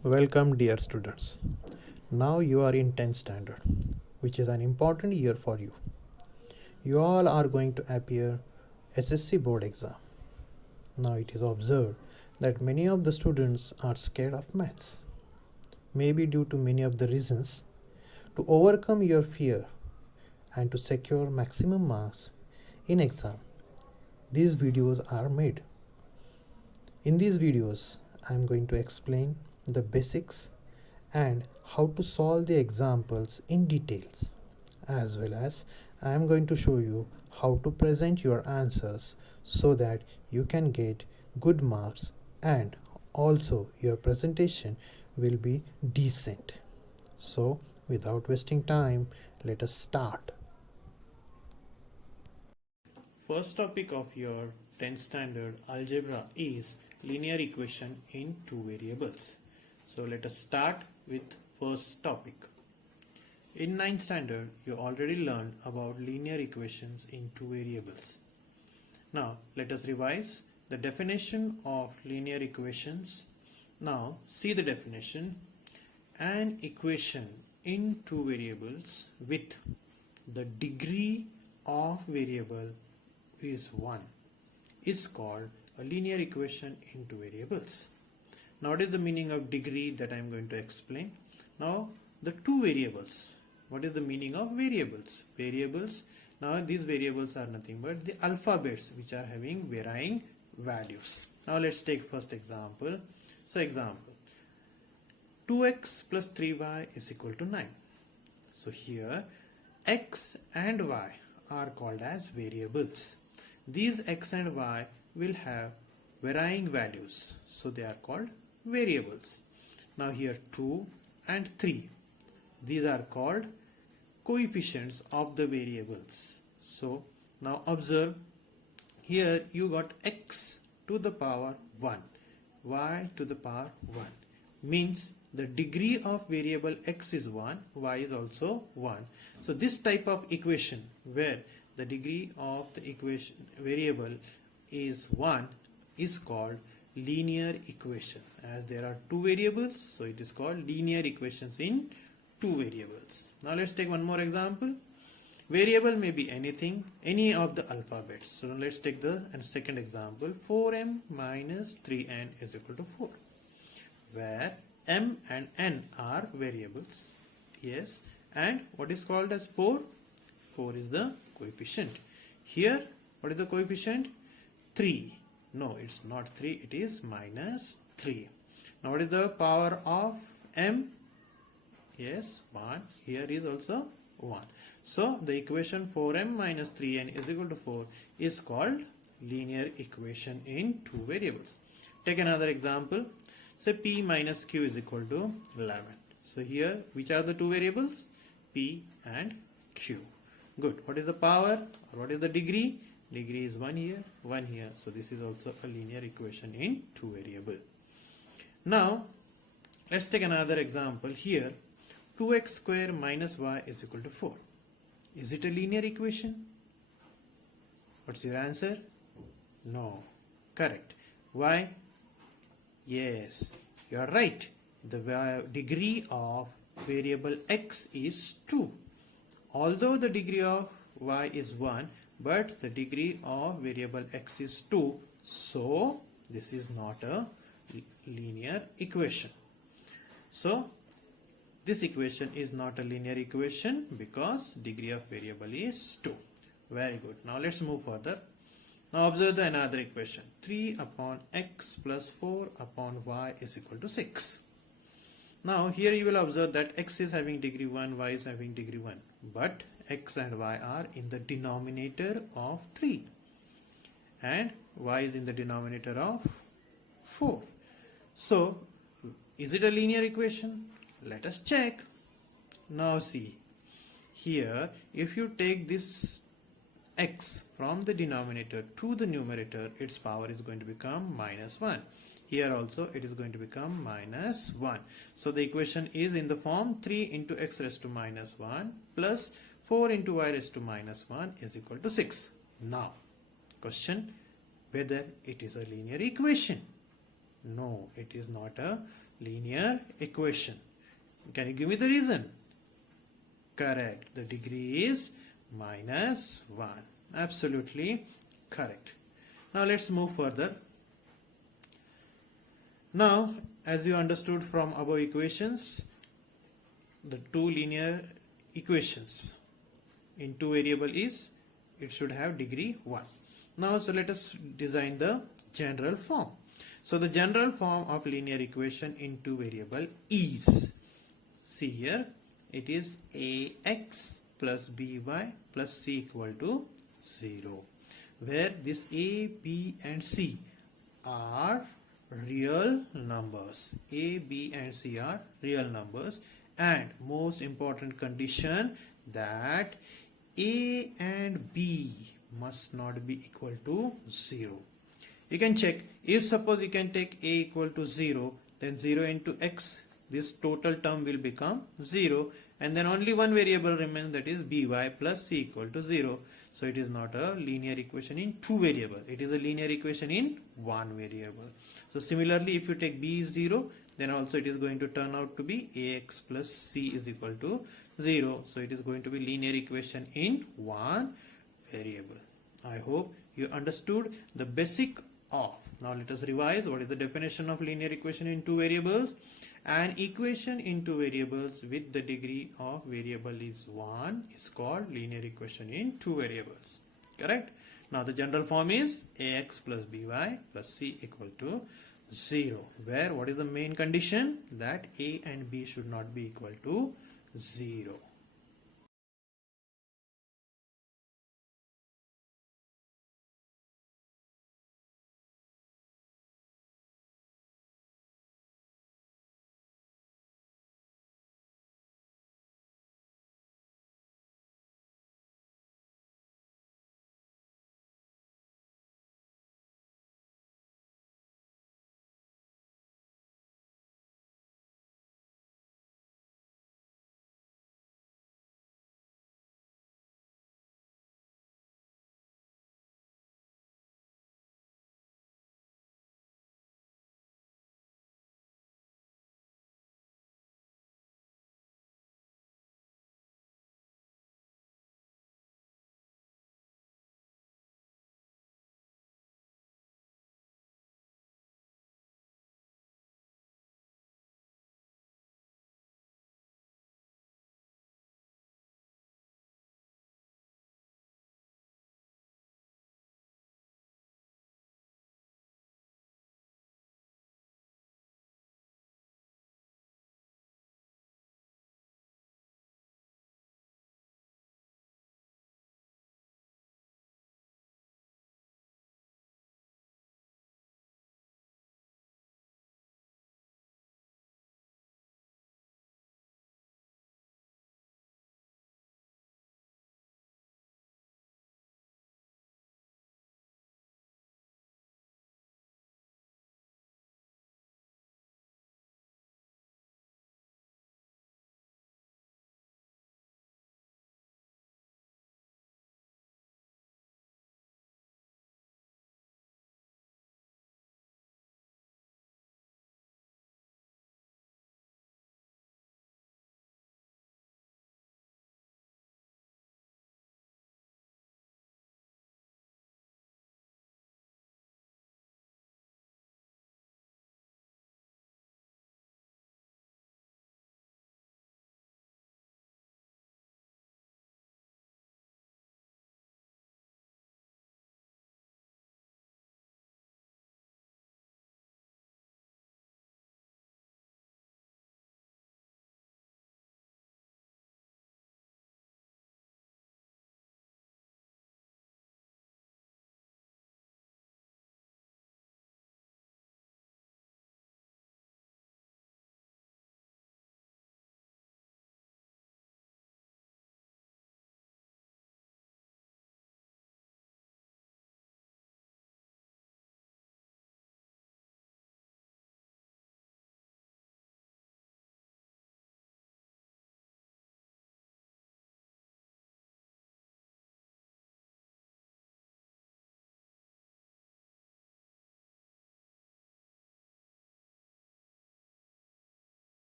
Welcome dear students. Now you are in 10th standard, which is an important year for you. You all are going to appear SSC board exam. Now it is observed that many of the students are scared of maths. Maybe due to many of the reasons. To overcome your fear and to secure maximum marks in exam, these videos are made. In these videos, I am going to explain the basics and how to solve the examples in details, as well as I am going to show you how to present your answers so that you can get good marks and also your presentation will be decent. So without wasting time, let us start. First topic of your 10th standard algebra is linear equation in two variables. So let us start with first topic. In 9th standard, you already learned about linear equations in two variables. Now let us revise the definition of linear equations. Now see the definition. An equation in two variables with the degree of variable is 1 is called a linear equation in two variables. Now what is the meaning of degree that I am going to explain? Now the two variables. What is the meaning of variables? Variables. Now these variables are nothing but the alphabets which are having varying values. Now let's take first example. So example 2x plus 3y is equal to 9. So here x and y are called as variables. These x and y will have varying values, so they are called variables. Now here 2 and 3, these are called coefficients of the variables. So now observe, here you got x to the power 1, y to the power 1, means the degree of variable x is 1, y is also 1. So this type of equation where the degree of the equation variable is 1 is called linear equation. As there are two variables, so it is called linear equations in two variables. Now let's take one more example. Variable may be anything, any of the alphabets. So let's take the second example. 4m minus 3n is equal to 4, where m and n are variables. Yes, and what is called as 4? 4 is the coefficient. Here what is the coefficient? 3. No, it's not 3, it is minus 3. Now what is the power of m? Yes, 1. Here is also 1. So the equation 4m minus 3n is equal to 4 is called linear equation in two variables. Take another example. Say p minus q is equal to 11. So here which are the two variables? P and q. Good. What is the power or what is the degree? Degree is 1 here, 1 here. So this is also a linear equation in two variable. Now let's take another example. Here 2x square minus y is equal to 4. Is it a linear equation? What's your answer? No. Correct. Why? Yes, you are right. The degree of variable x is 2. Although the degree of y is 1, but the degree of variable x is 2, so this is not a linear equation. So this equation is not a linear equation because degree of variable is 2. Very good. Now let's move further. Now observe the another equation. 3 upon x plus 4 upon y is equal to 6. Now here you will observe that x is having degree 1, y is having degree 1. But x and y are in the denominator of 3. And y is in the denominator of 4. So is it a linear equation? Let us check. Now see. Here if you take this x from the denominator to the numerator, its power is going to become minus 1. Here also it is going to become minus 1. So the equation is in the form 3 into x raised to minus 1 plus 4 into y raised to minus 1 is equal to 6. Now question, whether it is a linear equation? No, it is not a linear equation. Can you give me the reason? Correct. The degree is minus 1. Absolutely correct. Now let's move further. Now, as you understood from above equations, the two linear equations in two variable is it should have degree 1. Now, so let us design the general form. So the general form of linear equation in two variable is, see here, it is ax plus by plus c equal to 0, where this a, b and c are real numbers. A, b and c are real numbers, and most important condition that a and b must not be equal to 0. You can check, if suppose you can take a equal to 0, then 0 into x, this total term will become 0, and then only one variable remains, that is by plus c equal to 0. So it is not a linear equation in two variable, it is a linear equation in one variable. So similarly, if you take b is 0, then also it is going to turn out to be ax plus c is equal to 0. So it is going to be linear equation in one variable. I hope you understood the basic of. Now let us revise. What is the definition of linear equation in two variables? An equation in two variables with the degree of variable is 1 is called linear equation in two variables. Correct? Now the general form is ax plus by plus c equal to 0, where what is the main condition? That a and b should not be equal to 0.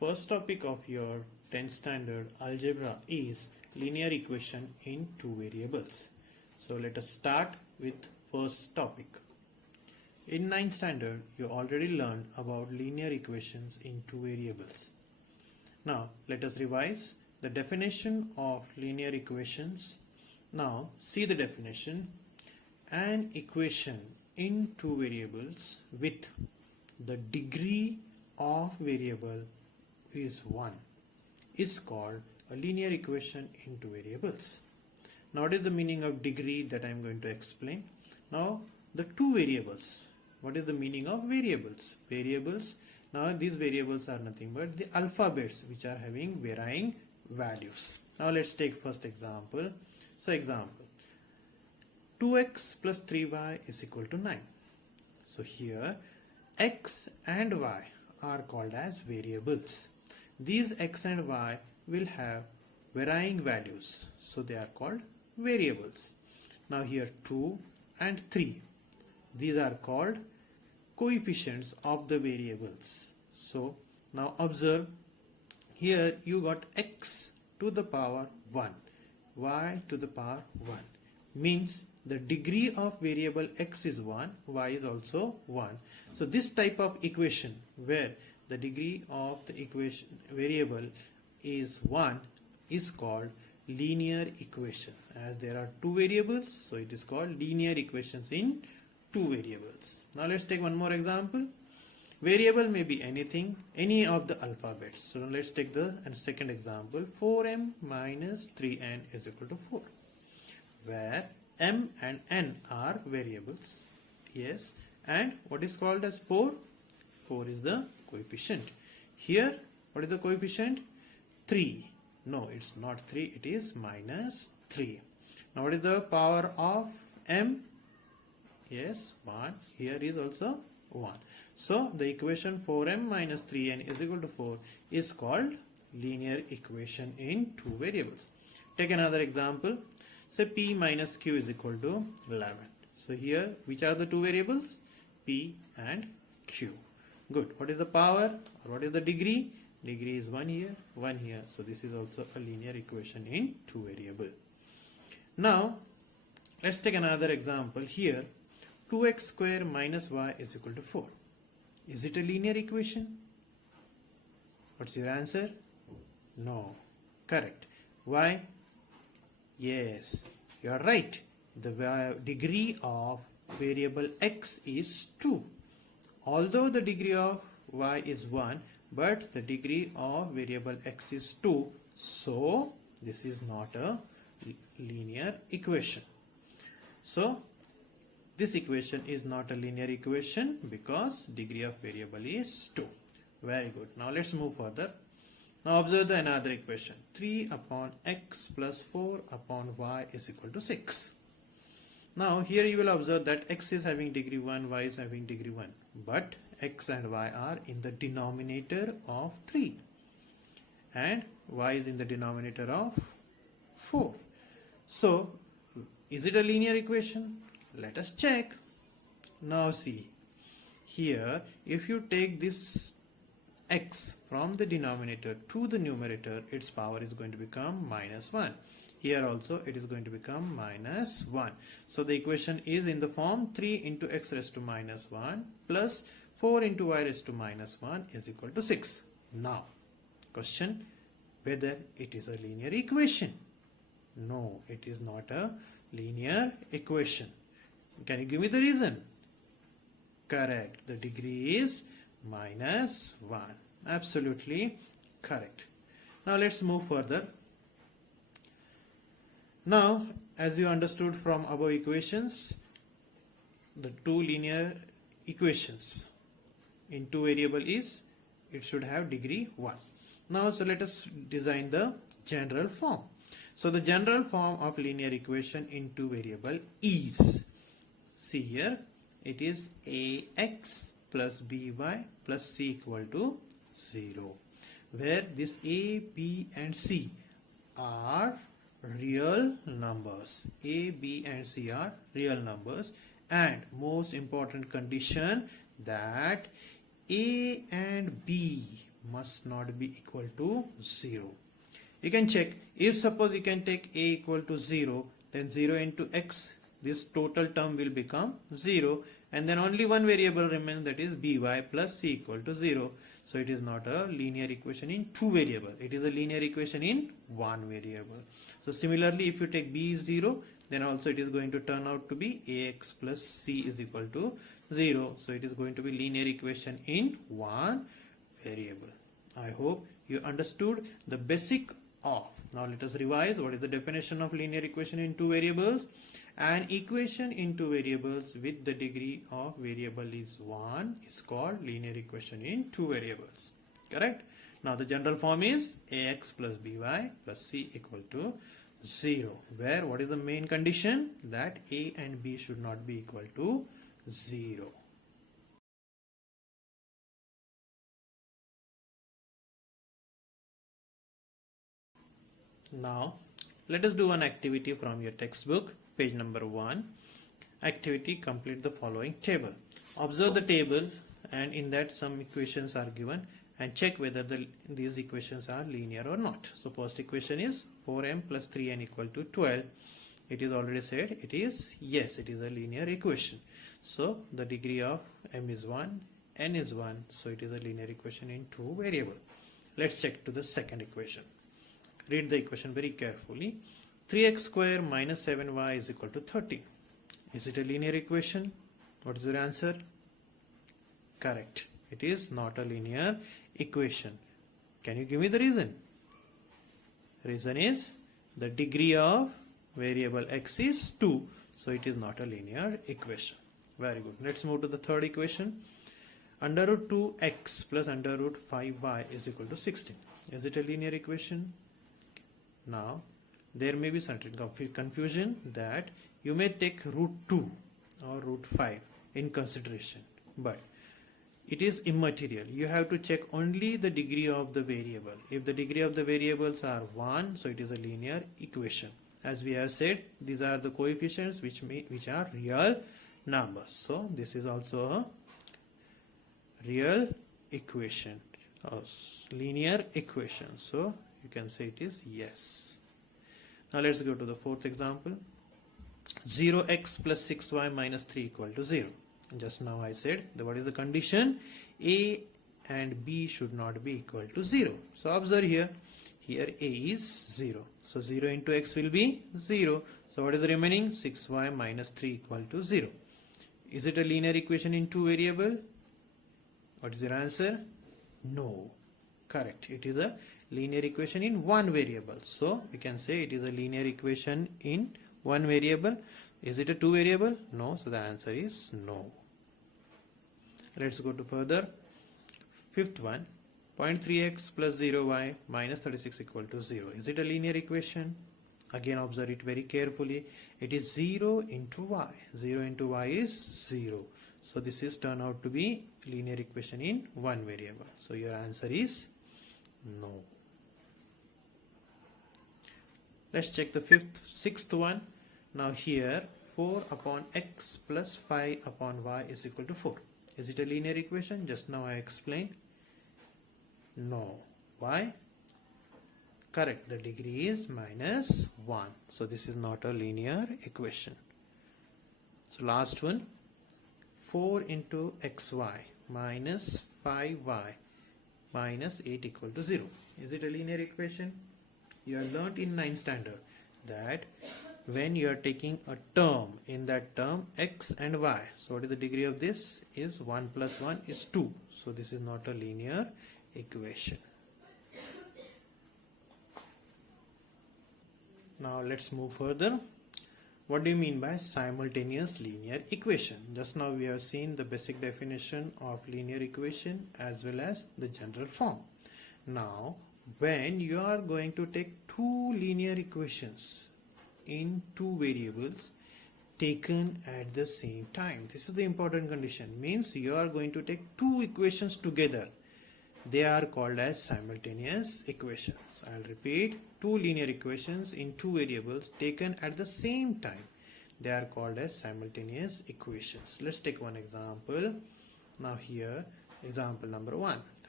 First topic of your 10th standard algebra is linear equation in two variables. So let us start with first topic. In 9th standard you already learned about linear equations in two variables. Now let us revise the definition of linear equations. Now see the definition. An equation in two variables with the degree of variable is 1 is called a linear equation in two variables. Now what is the meaning of degree that I am going to explain? Now the two variables. What is the meaning of variables? Variables. Now these variables are nothing but the alphabets which are having varying values. Now let's take first example. So example 2x plus 3y is equal to 9. So here x and y are called as variables. These x and y will have varying values, so they are called variables. Now here 2 and 3, these are called coefficients of the variables. So now observe, here you got x to the power 1, y to the power 1, means the degree of variable x is 1, y is also 1. So this type of equation where the degree of the equation variable is 1 is called linear equation. As there are two variables, so it is called linear equations in two variables. Now let's take one more example. Variable may be anything, any of the alphabets. So let's take the second example. 4m minus 3n is equal to 4, where m and n are variables. Yes, and what is called as 4? 4 is the coefficient. Here, what is the coefficient? 3. No, it's not 3, it is minus 3. Now what is the power of m? Yes, 1. Here is also 1. So the equation 4m minus 3n is equal to 4 is called linear equation in two variables. Take another example. Say p minus q is equal to 11. So here, which are the two variables? P and q. Good. What is the power or what is the degree? Degree is 1 here, 1 here. So this is also a linear equation in two variable. Now, let's take another example. Here, 2x square minus y is equal to 4. Is it a linear equation? What's your answer? No. Correct. Why? Yes, you are right. The degree of variable x is 2. Although the degree of y is 1, but the degree of variable x is 2. So, this is not a linear equation. So, this equation is not a linear equation because degree of variable is 2. Very good. Now, let's move further. Now observe the another equation. 3 upon x plus 4 upon y is equal to 6. Now here you will observe that x is having degree 1, y is having degree 1. But x and y are in the denominator of 3. And y is in the denominator of 4. So is it a linear equation? Let us check. Now see. Here if you take this x from the denominator to the numerator, its power is going to become minus 1. Here also it is going to become minus 1. So the equation is in the form 3 into x raised to minus 1 plus 4 into y raised to minus 1 is equal to 6. Now, question whether it is a linear equation. No, it is not a linear equation. Can you give me the reason? Correct. The degree is minus 1. Absolutely correct. Now let's move further. Now, as you understood from above equations, the two linear equations in two variable is it should have degree 1. Now, so let us design the general form. So the general form of linear equation in two variable is, see here, it is ax plus by plus c equal to 0, where this a, b and c are real numbers. A, b and c are real numbers, and most important condition that a and b must not be equal to 0. You can check, if suppose you can take a equal to 0, then 0 into x, this total term will become 0, and then only one variable remains, that is by plus c equal to 0. So it is not a linear equation in two variable, it is a linear equation in one variable. So similarly, if you take b is 0, then also it is going to turn out to be ax plus c is equal to 0. So it is going to be linear equation in one variable. I hope you understood the basic of. Now let us revise what is the definition of linear equation in two variables. An equation in two variables with the degree of variable is 1 is called linear equation in two variables. Correct? Now the general form is ax plus by plus c equal to 0, where what is the main condition? That a and b should not be equal to 0. Now let us do one activity from your textbook, page number 1. Activity: complete the following table. Observe the table, and in that some equations are given, and check whether these equations are linear or not. So first equation is 4m plus 3n equal to 12. It is already said it is yes, it is a linear equation. So the degree of m is 1, n is 1, so it is a linear equation in two variable. Let's check to the second equation. Read the equation very carefully. 3x square minus 7y is equal to 30. Is it a linear equation? What is your answer? Correct. It is not a linear equation. Can you give me the reason? Reason is the degree of variable x is 2. So it is not a linear equation. Very good. Let's move to the third equation. Under root 2x plus under root 5y is equal to 16. Is it a linear equation? Now, there may be certain confusion that you may take root 2 or root 5 in consideration, but it is immaterial. You have to check only the degree of the variable. If the degree of the variables are 1, so it is a linear equation. As we have said, these are the coefficients which are real numbers. So this is also a real equation, linear equation. So you can say it is yes. Now let's go to the fourth example. 0x plus 6y minus 3 equal to 0. Just now I said what is the condition? A and b should not be equal to 0. So observe here a is 0. So 0 into x will be 0. So what is the remaining? 6y minus 3 equal to 0. Is it a linear equation in two variable? What is your answer? No. Correct. It is a linear equation in one variable. So we can say it is a linear equation in one variable. Is it a two variable? No. So the answer is no. Let's go to further. Fifth one. 0.3x plus 0y minus 36 equal to 0. Is it a linear equation? Again observe it very carefully. It is 0 into y. 0 into y is 0. So this is turn out to be linear equation in one variable. So your answer is no. Let's check the sixth one. Now here 4 upon x plus 5 upon y is equal to 4. Is it a linear equation? Just now I explained. No. Why? Correct. The degree is minus 1. So this is not a linear equation. So last one. 4 into xy minus 5y minus 8 equal to 0. Is it a linear equation? You have learnt in 9th standard that when you are taking a term, in that term x and y, so what is the degree of this? Is 1 plus 1 is 2. So this is not a linear equation. Now let's move further. What do you mean by simultaneous linear equation? Just now we have seen the basic definition of linear equation as well as the general form. Now when you are going to take two linear equations in two variables taken at the same time, this is the important condition. Means you are going to take two equations together. They are called as simultaneous equations. I'll repeat, two linear equations in two variables taken at the same time. They are called as simultaneous equations. Let's take one example. Now here, example number 1.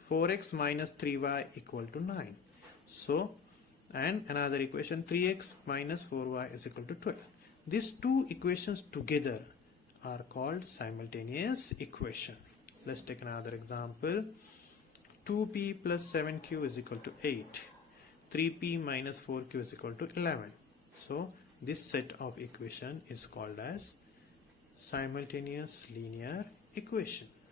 4x minus 3y equal to 9. So, and another equation 3x minus 4y is equal to 12. These two equations together are called simultaneous equation. Let's take another example. 2p plus 7q is equal to 8. 3p minus 4q is equal to 11. So this set of equation is called as simultaneous linear equation.